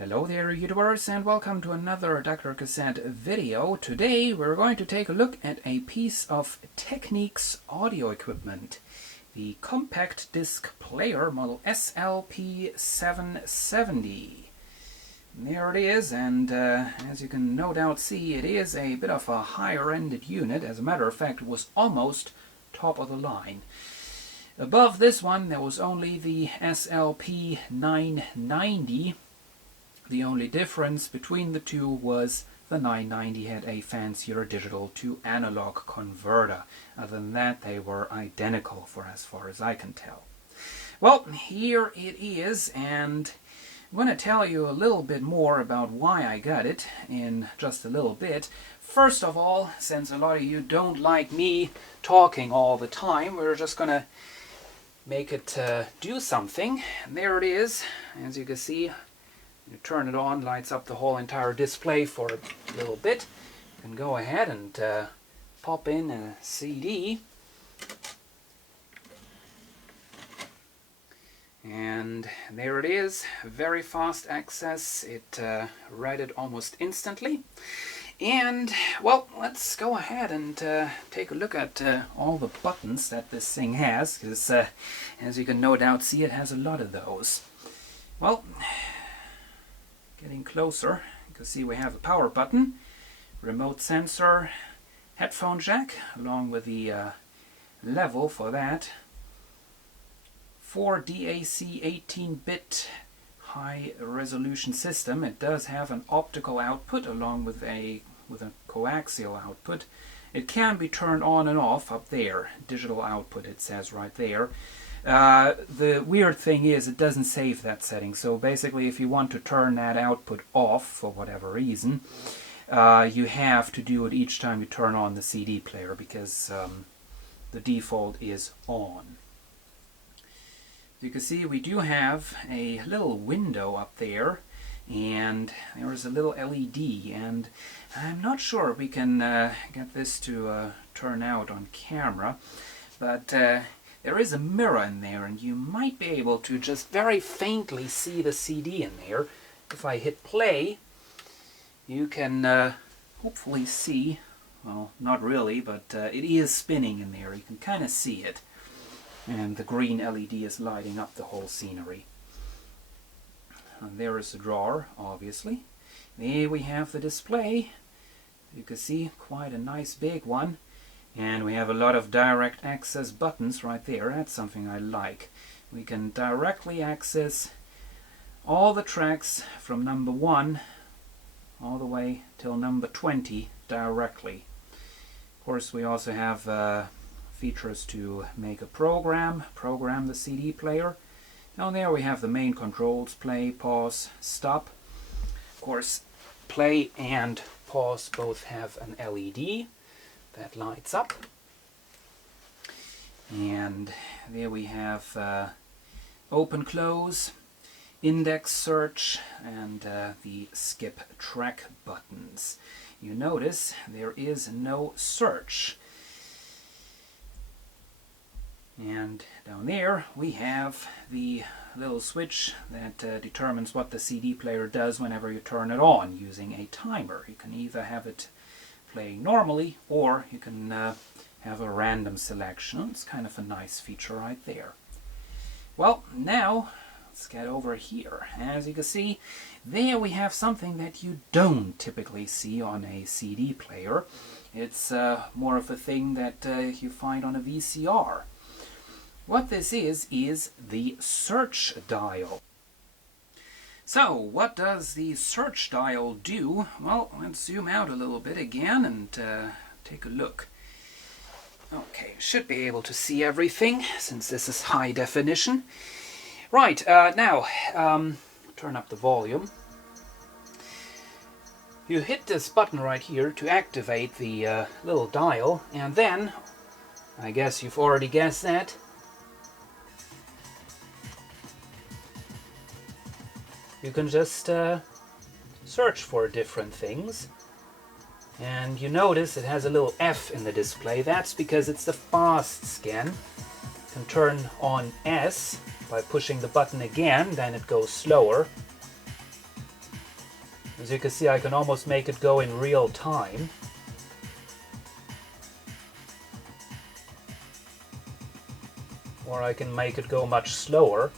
Hello there YouTubers, and welcome to another DrCassette video. Today we're going to take a look at a piece of Technics audio equipment. The compact disc player model SL-P770. There it is, and as you can no doubt see, it is a bit of a higher-ended unit. As a matter of fact, it was almost top of the line. Above this one there was only the SL-P990. The only difference between the two was the 990 had a fancier digital to analog converter. Other than that, they were identical for as far as I can tell. Well, here it is, and I'm going to tell you a little bit more about why I got it in just a little bit. First of all, since a lot of you don't like me talking all the time, we're just going to make it do something. And there it is, as you can see. You turn it on, lights up the whole entire display for a little bit. You can go ahead and pop in a CD. And there it is, very fast access. It read it almost instantly. And, well, let's go ahead and take a look at all the buttons that this thing has, because as you can no doubt see, it has a lot of those. Well, getting closer, you can see we have a power button, remote sensor, headphone jack, along with the level for that. 4 DAC 18-bit high resolution system. It does have an optical output along with a coaxial output. It can be turned on and off up there. Digital output, it says right there. The weird thing is it doesn't save that setting, so basically if you want to turn that output off for whatever reason, you have to do it each time you turn on the CD player, because the default is on. You can see we do have a little window up there, and there is a little LED, and I'm not sure we can get this to turn out on camera, but there is a mirror in there, and you might be able to just very faintly see the CD in there. If I hit play, you can hopefully see, well, not really, but it is spinning in there. You can kind of see it. And the green LED is lighting up the whole scenery. And there is the drawer, obviously. There we have the display. You can see quite a nice big one. And we have a lot of direct access buttons right there. That's something I like. We can directly access all the tracks from number 1 all the way till number 20 directly. Of course, we also have features to make a program the CD player. Down there we have the main controls: play, pause, stop. Of course, play and pause both have an LED that lights up. And there we have open, close, index, search, and the skip track buttons. You notice there is no search. And down there we have the little switch that determines what the CD player does whenever you turn it on using a timer. You can either have it playing normally, or you can have a random selection. It's kind of a nice feature right there. Well, now let's get over here. As you can see, there we have something that you don't typically see on a CD player. It's more of a thing that you find on a VCR. What this is the search dial. So, what does the search dial do? Well, let's zoom out a little bit again and take a look. Okay, should be able to see everything since this is high definition. Right, now, turn up the volume. You hit this button right here to activate the little dial, and then, I guess you've already guessed that, you can just search for different things. And you notice it has a little F in the display. That's because it's the fast scan. You can turn on S by pushing the button again, then it goes slower. As you can see, I can almost make it go in real time. Or I can make it go much slower.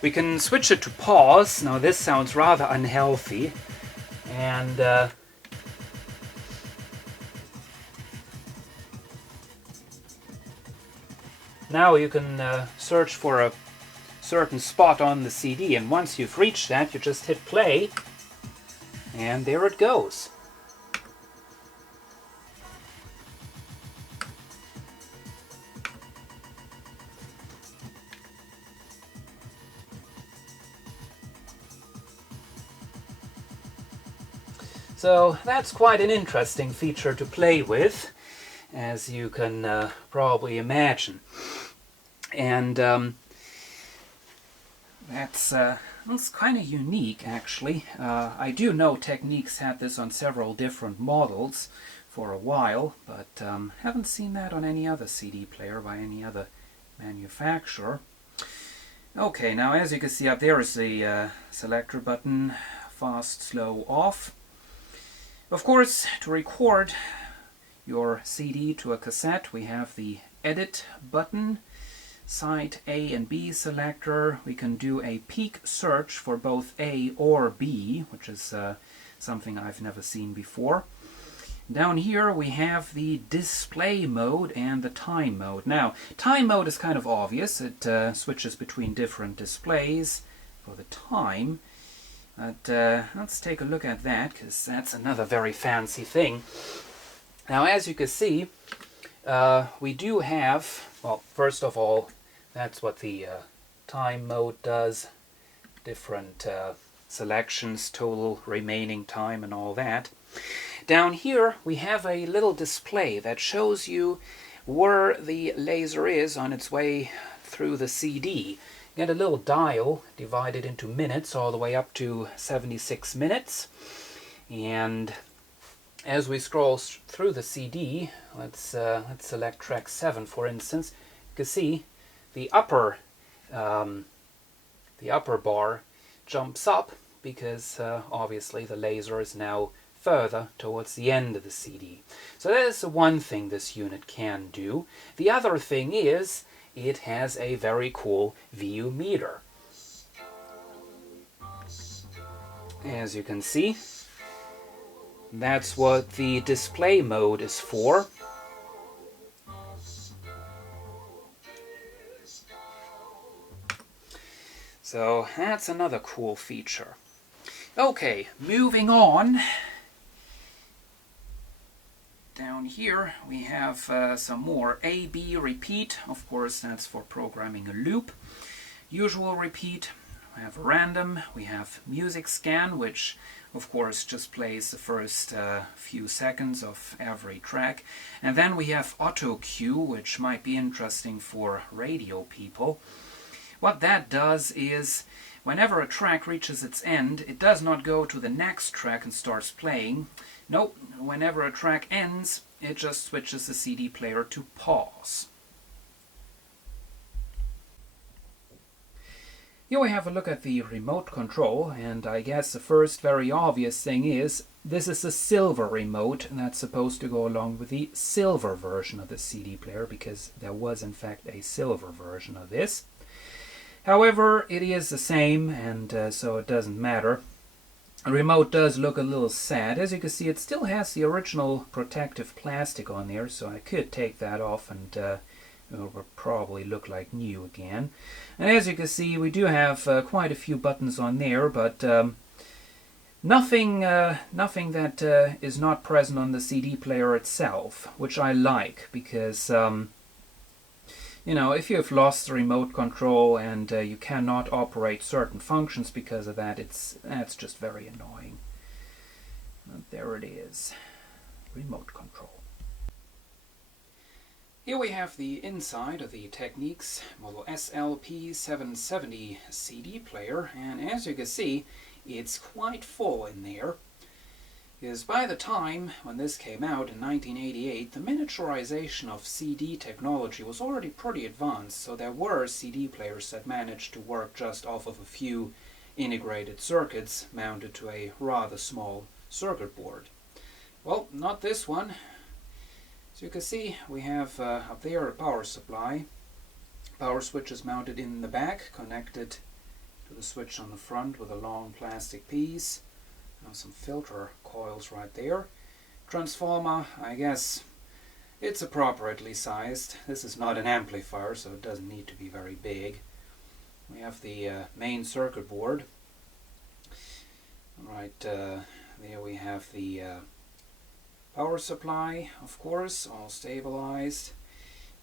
We can switch it to pause. Now this sounds rather unhealthy. And now you can search for a certain spot on the CD, and once you've reached that, you just hit play, and there it goes. So that's quite an interesting feature to play with, as you can probably imagine. And that's kind of unique, actually. I do know Technics had this on several different models for a while, but haven't seen that on any other CD player by any other manufacturer. Okay, now as you can see up there is the selector button, fast, slow, off. Of course, to record your CD to a cassette, we have the edit button, side A and B selector. We can do a peak search for both A or B, which is something I've never seen before. Down here we have the display mode and the time mode. Now, time mode is kind of obvious. It switches between different displays for the time. But let's take a look at that, because that's another very fancy thing. Now, as you can see, we do have, well, first of all, that's what the time mode does. Different selections, total remaining time, and all that. Down here, we have a little display that shows you where the laser is on its way through the CD. You get a little dial divided into minutes all the way up to 76 minutes. And as we scroll through the CD, let's select track 7 for instance. You can see the upper bar jumps up because obviously the laser is now further towards the end of the CD. So that is the one thing this unit can do. The other thing is it has a very cool VU meter. As you can see, that's what the display mode is for. So that's another cool feature. Okay, moving on. Down here we have some more A-B repeat. Of course, that's for programming a loop. Usual repeat. We have random. We have music scan, which of course just plays the first few seconds of every track. And then we have auto cue, which might be interesting for radio people. What that does is, whenever a track reaches its end, it does not go to the next track and starts playing. Nope, whenever a track ends, it just switches the CD player to pause. Here we have a look at the remote control, and I guess the first very obvious thing is this is a silver remote, and that's supposed to go along with the silver version of the CD player, because there was in fact a silver version of this. However, it is the same, and so it doesn't matter. The remote does look a little sad. As you can see, it still has the original protective plastic on there, so I could take that off and it will probably look like new again. And as you can see, we do have quite a few buttons on there, but nothing that is not present on the CD player itself, which I like, because you know, if you've lost the remote control and you cannot operate certain functions because of that, that's just very annoying. And there it is, remote control. Here we have the inside of the Technics model SL-P770 CD player, and as you can see, it's quite full in there. Because by the time when this came out in 1988, the miniaturization of CD technology was already pretty advanced, so there were CD players that managed to work just off of a few integrated circuits mounted to a rather small circuit board. Well, not this one. As you can see, we have up there a power supply. Power switch is mounted in the back, connected to the switch on the front with a long plastic piece. Some filter coils right there. Transformer, I guess it's appropriately sized. This is not an amplifier, so it doesn't need to be very big. We have the main circuit board. Right there we have the power supply, of course, all stabilized.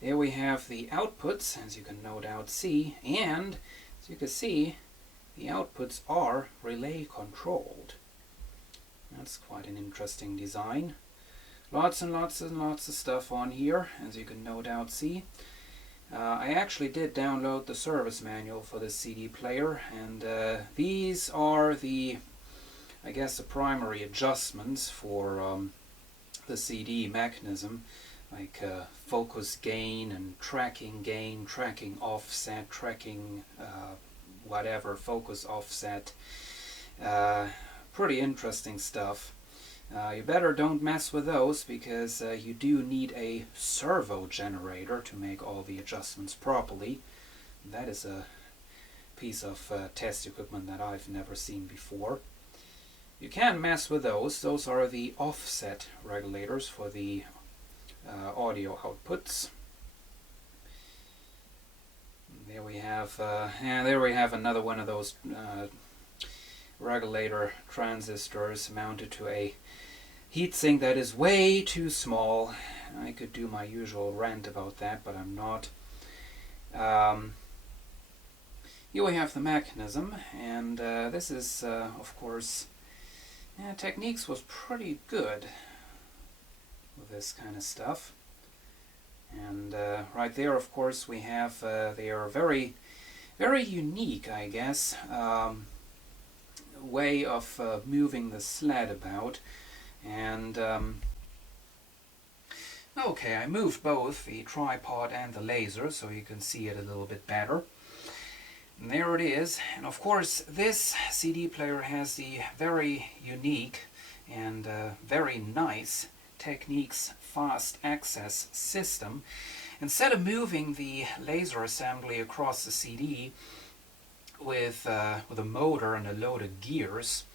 There we have the outputs, as you can no doubt see, and as you can see, the outputs are relay controlled. That's quite an interesting design. Lots and lots and lots of stuff on here, as you can no doubt see. I actually did download the service manual for this CD player, and these are the, I guess, the primary adjustments for the CD mechanism, like focus gain and tracking offset, tracking whatever, focus offset. Pretty interesting stuff. You better don't mess with those, because you do need a servo generator to make all the adjustments properly. That is a piece of test equipment that I've never seen before. You can mess with those. Those are the offset regulators for the audio outputs. There we have another one of those regulator transistors mounted to a heatsink that is way too small. I could do my usual rant about that, but I'm not. Here we have the mechanism, and this is, of course, Technics was pretty good with this kind of stuff. And right there, of course, we have, they are very, very unique, I guess, way of moving the sled about. And okay, I moved both the tripod and the laser so you can see it a little bit better. And there it is. And of course, this CD player has the very unique and very nice Technics fast access system. Instead of moving the laser assembly across the CD with a motor and a load of gears,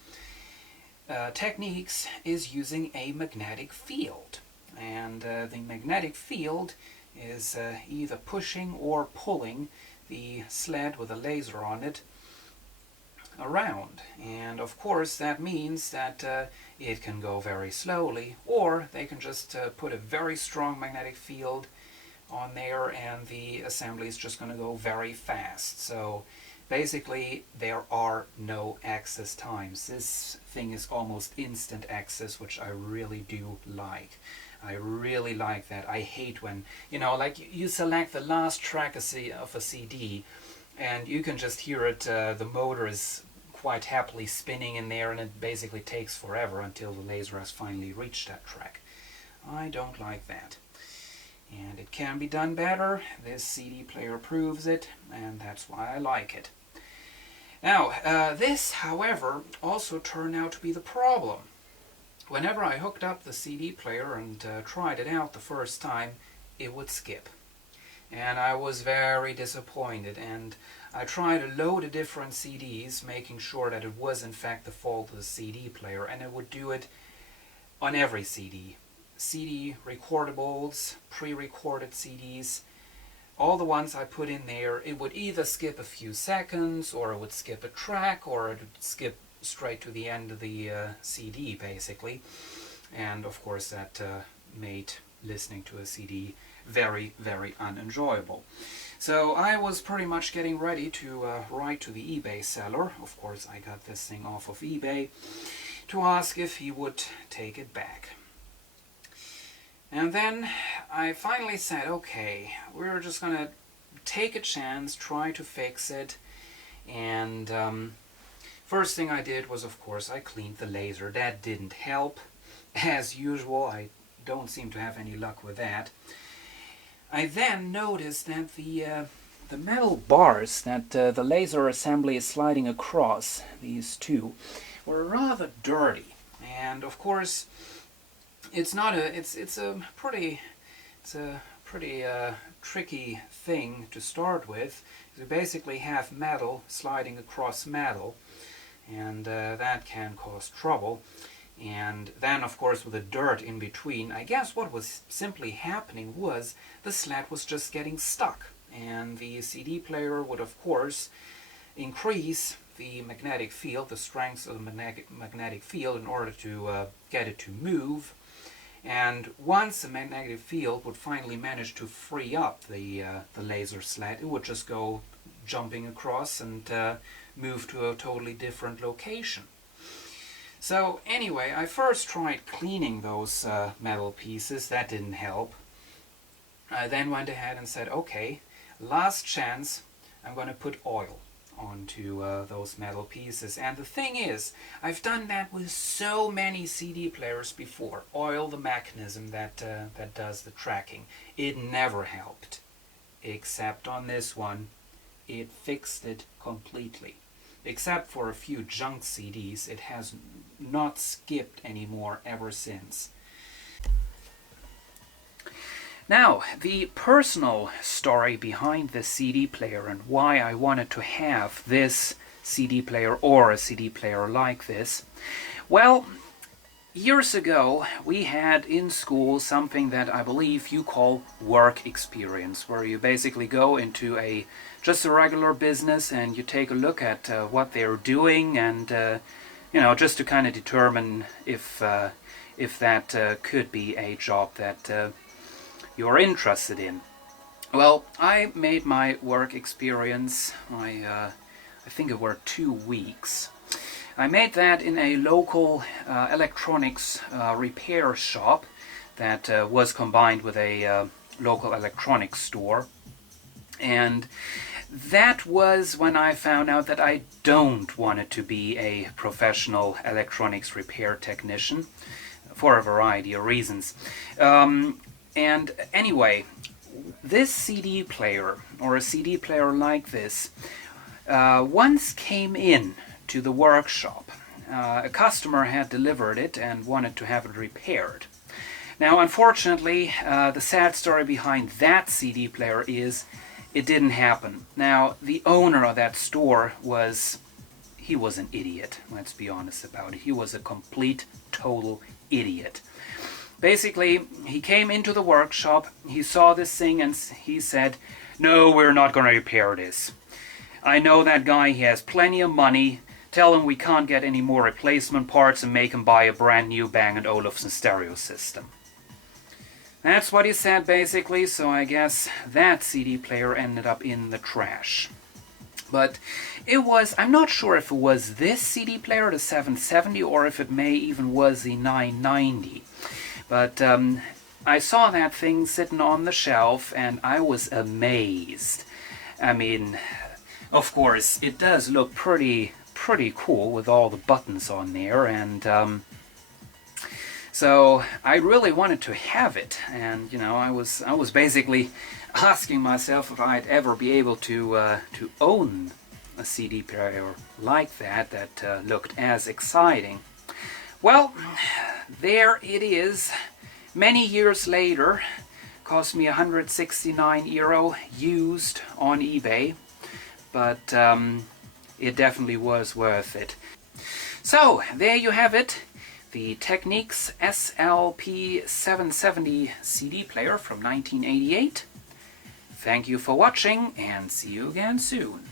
Technics is using a magnetic field, and the magnetic field is either pushing or pulling the sled with a laser on it around. And of course that means that it can go very slowly, or they can just put a very strong magnetic field on there and the assembly is just going to go very fast. So basically there are no access times. This thing is almost instant access, which I really do like. I really like that. I hate when, you know, like you select the last track of a CD and you can just hear it, the motor is quite happily spinning in there, and it basically takes forever until the laser has finally reached that track. I don't like that. And it can be done better. This CD player proves it, and that's why I like it. Now, this, however, also turned out to be the problem. Whenever I hooked up the CD player and tried it out the first time, it would skip. And I was very disappointed, and I tried a load of different CDs, making sure that it was in fact the fault of the CD player, and it would do it on every CD. CD recordables, pre-recorded CDs, all the ones I put in there, it would either skip a few seconds, or it would skip a track, or it would skip straight to the end of the CD, basically. And of course that made listening to a CD very, very unenjoyable. So I was pretty much getting ready to write to the eBay seller. Of course I got this thing off of eBay, to ask if he would take it back. And then I finally said, okay, we're just gonna take a chance, try to fix it. And first thing I did was, of course, I cleaned the laser. That didn't help. As usual, I don't seem to have any luck with that. I then noticed that the the metal bars that the laser assembly is sliding across, these two, were rather dirty. And of course, it's a pretty tricky thing to start with. You basically have metal sliding across metal, and that can cause trouble. And then, of course, with the dirt in between, I guess what was simply happening was the sled was just getting stuck, and the CD player would, of course, increase the magnetic field, the strength of the magnetic field, in order to get it to move. And once the magnetic field would finally manage to free up the laser sled, it would just go jumping across and move to a totally different location. So anyway, I first tried cleaning those metal pieces. That didn't help. I then went ahead and said, okay, last chance, I'm going to put oil onto those metal pieces. And the thing is, I've done that with so many CD players before. Oil, the mechanism that does the tracking. It never helped. Except on this one, it fixed it completely. Except for a few junk CDs, it has not skipped anymore ever since. Now, the personal story behind the CD player and why I wanted to have this CD player or a CD player like this. Well, years ago we had in school something that I believe you call work experience, where you basically go into just a regular business and you take a look at what they're doing, and you know, just to kind of determine if that could be a job that you're interested in. Well, I made my work experience, I think it were 2 weeks. I made that in a local electronics repair shop that was combined with a local electronics store. And that was when I found out that I don't want it to be a professional electronics repair technician, for a variety of reasons. And anyway, this CD player, or a CD player like this, once came in to the workshop. A customer had delivered it and wanted to have it repaired. Now, unfortunately, the sad story behind that CD player is it didn't happen. Now, the owner of that store he was an idiot, let's be honest about it. He was a complete, total idiot. Basically, he came into the workshop, he saw this thing, and he said, "No, we're not going to repair this. I know that guy, he has plenty of money. Tell him we can't get any more replacement parts and make him buy a brand new Bang & Olufsen stereo system." That's what he said, basically, so I guess that CD player ended up in the trash. But it was, I'm not sure if it was this CD player, the 770, or if it may even was the 990. But I saw that thing sitting on the shelf and I was amazed. I mean, of course, it does look pretty cool with all the buttons on there, and so I really wanted to have it. And you know, I was basically asking myself if I'd ever be able to own a CD player like that looked as exciting. Well, there it is. Many years later, cost me €169 used on eBay, but it definitely was worth it. So, there you have it, the Technics SL-P770 CD player from 1988. Thank you for watching, and see you again soon.